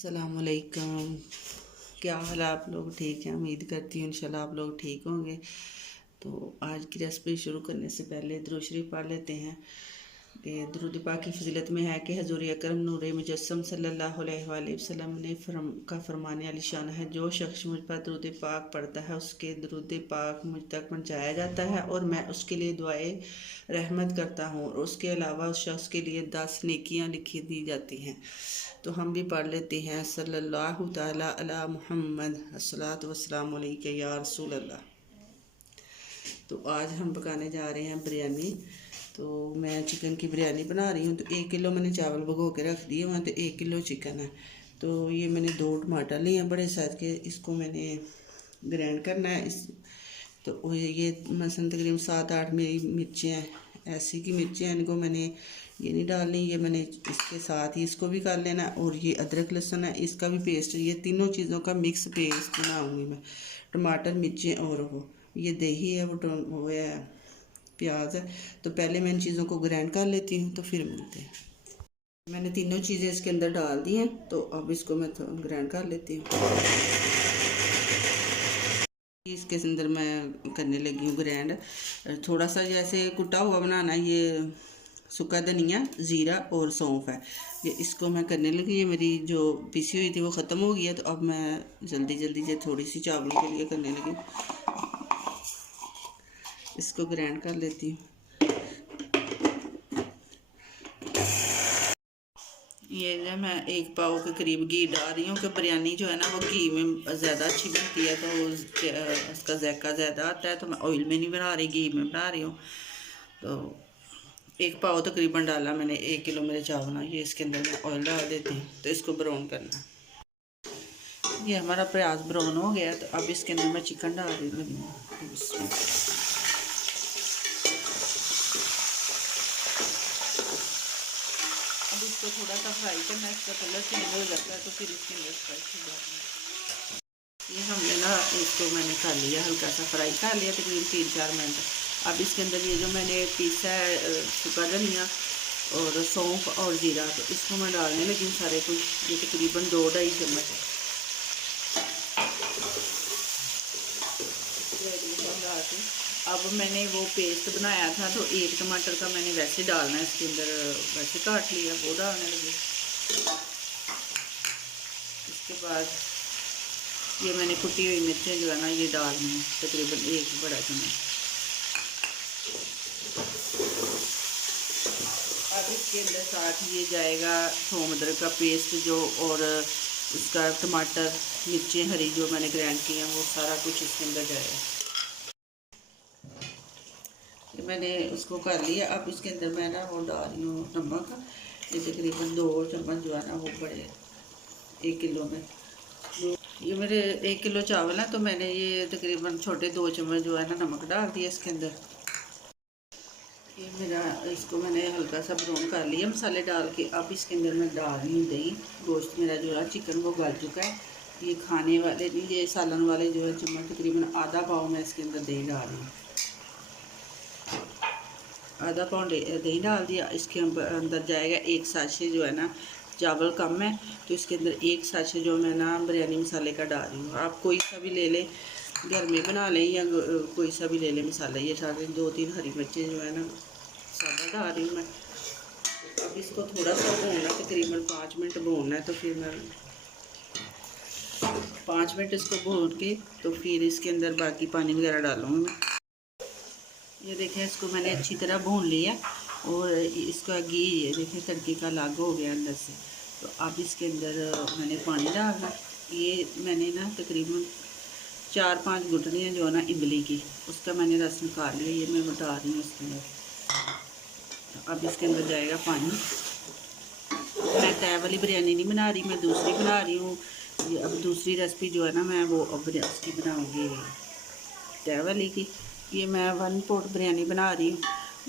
अस्सलाम वालेकुम। क्या हाल है आप लोग? ठीक हैं? उम्मीद करती हूँ इंशाल्लाह आप लोग ठीक होंगे। तो आज की रेसिपी शुरू करने से पहले दुरूद शरीफ पढ़ लेते हैं। दुरूद पाक की फजीलत में है कि हजूर अकरम नूर मुजस्सम सल्लल्लाहु अलैहि वसल्लम ने फरमाने वाली शान है, जो शख्स मुझ पर दुरूद पाक पढ़ता है उसके दुरूद पाक मुझ तक पहुँचाया जाता है और मैं उसके लिए दुआए रहमत करता हूँ, और उसके अलावा उस शख्स के लिए 10 नेकियाँ लिखी दी जाती हैं। तो हम भी पढ़ लेते हैं। सल्लल्लाहु ताला अला मुहम्मद अस्सलातु वस्सलामु अलैका या रसूल अल्लाह। तो आज हम पकाने जा रहे हैं बिरयानी। तो मैं चिकन की बिरयानी बना रही हूँ। तो 1 किलो मैंने चावल भिगो के रख दिए हुए हैं, तो 1 किलो चिकन है। तो ये मैंने 2 टमाटर लिए हैं बड़े साइज के, इसको मैंने ग्राइंड करना है। इस तो ये मसलन तकरीबन 7-8 मेरी मिर्चें हैं, ऐसी की मिर्चें हैं, इनको मैंने ये नहीं डालनी, ये मैंने इसके साथ ही इसको भी कर लेना है। और ये अदरक लहसुन है, इसका भी पेस्ट, ये तीनों चीज़ों का मिक्स पेस्ट बनाऊंगी मैं। टमाटर, मिर्चें और वो ये दही है, वो है प्याज है। तो पहले मैं इन चीज़ों को ग्राइंड कर लेती हूँ, तो फिर मिलते हैं। मैंने तीनों चीज़ें इसके अंदर डाल दी हैं, तो अब इसको मैं ग्राइंड कर लेती हूँ। इसके अंदर मैं करने लगी हूँ ग्राइंड। थोड़ा सा जैसे कुटा हुआ बनाना है। ये सूखा धनिया, ज़ीरा और सौंफ है, ये इसको मैं करने लगी। ये मेरी जो पिसी हुई थी वो ख़त्म हो गई है, तो अब मैं जल्दी जल्दी से थोड़ी सी चावल के लिए करने लगी। इसको ग्राइंड कर लेती हूँ। ये जो मैं 1 पाव के करीब घी डाल रही हूँ कि बिरयानी जो है ना वो घी में ज़्यादा अच्छी बनती है, तो उसका जायका ज़्यादा आता है। तो मैं ऑयल में नहीं बना रही, घी में बना रही हूँ। तो 1 पाव तकरीबन डाला मैंने, 1 किलो मेरे चावल हैं। ये इसके अंदर मैं ऑयल डाल देती हूँ, तो इसको ब्राउन करना है। ये हमारा प्याज ब्राउन हो गया, तो अब इसके अंदर मैं चिकन डाल लगी हूँ। अब इसको थोड़ा सा फ्राई करना है, इसका कलर चेंज हो जाता है, तो फिर इसके अंदर स्पाइसी डालना। ये हमने ना इसको मैंने कर लिया, हल्का सा फ्राई कर लिया तकरीबन 3-4 मिनट। अब इसके अंदर ये जो मैंने पीसा है सूखा धनिया और सौंफ और ज़ीरा, तो इसको मैं डालने लगी हूँ सारे कुछ। ये तकरीबन 2-2.5 चम्मच डाल के अब मैंने वो पेस्ट बनाया था, तो 1 टमाटर का मैंने वैसे डालना है इसके अंदर, वैसे काट लिया, वो डालने लगी। इसके बाद ये मैंने कुटी हुई मिर्चें जो है ना ये डालनी है, तकरीबन 1 बड़ा चम्मच। अब इसके अंदर साथ ये जाएगा थोम अदरक का पेस्ट जो, और उसका टमाटर, मिर्चें हरी जो मैंने ग्राइंड की हैं, वो सारा कुछ इसके अंदर जाएगा। मैंने उसको कर लिया। अब इसके अंदर मैं ना वो डाल रही हूँ नमक। ये तकरीबन 2 चम्मच जो है ना वो बड़े 1 किलो में। ये मेरे 1 किलो चावल है, तो मैंने ये तकरीबन छोटे 2 चम्मच जो है ना नमक डाल दिया इसके अंदर। ये मेरा, इसको मैंने हल्का सा ब्राउन कर लिया मसाले डाल के। अब इसके अंदर मैं डाल रही हूँ दही। गोश्त मेरा जो है चिकन वो गल चुका है। ये खाने वाले नहीं, ये सालन वाले जो है चम्मच, तकरीबन आधा पाव मैं इसके अंदर दही डाल रही हूँ। आधा पाव दही डाल दिया। इसके अंदर जाएगा 1 साशे जो है ना, चावल कम है तो इसके अंदर 1 साशे जो मैं ना बिरयानी मसाले का डाल रही हूँ। आप कोई सा भी ले लें, घर में बना लें या कोई सा भी ले लें मसाला। ये सारे 2-3 हरी मिर्चें जो है ना सादा डाल रही हूँ मैं। अब इसको थोड़ा सा भूनना, तकरीबन 5 मिनट भूनना है। तो फिर मैं 5 मिनट इसको भून के तो फिर इसके अंदर बाकी पानी वगैरह डालूँगी मैं। ये देखें, इसको मैंने अच्छी तरह भून लिया और इसका घी ये देखें तड़के का अलग हो गया अंदर से। तो अब इसके अंदर मैंने पानी डालना। ये मैंने ना तकरीबन 4-5 घुटनियाँ जो है ना इमली की, उसका मैंने रस निकाल लिया। ये मैं बता रही हूँ इसके अंदर। तो अब इसके अंदर जाएगा पानी। मैं तय वाली बिरयानी नहीं बना रही, मैं दूसरी बना रही हूँ। अब दूसरी रेसिपी जो है ना मैं वो अब इसकी बनाऊँगी, तय वाली की। ये मैं 1 पॉट बिरयानी बना रही हूँ।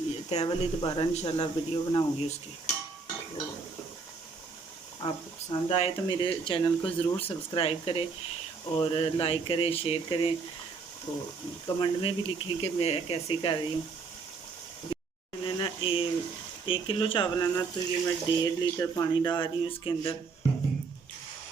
ये तय वाली दोबारा इंशाल्लाह वीडियो बनाऊँगी उसकी। तो आपको पसंद आए तो मेरे चैनल को ज़रूर सब्सक्राइब करें और लाइक करें, शेयर करें। तो कमेंट में भी लिखें कि मैं कैसे कर रही हूँ। मैंने ना 1 किलो चावल है ना, तो ये मैं 1.5 लीटर पानी डाल रही हूँ इसके अंदर।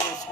10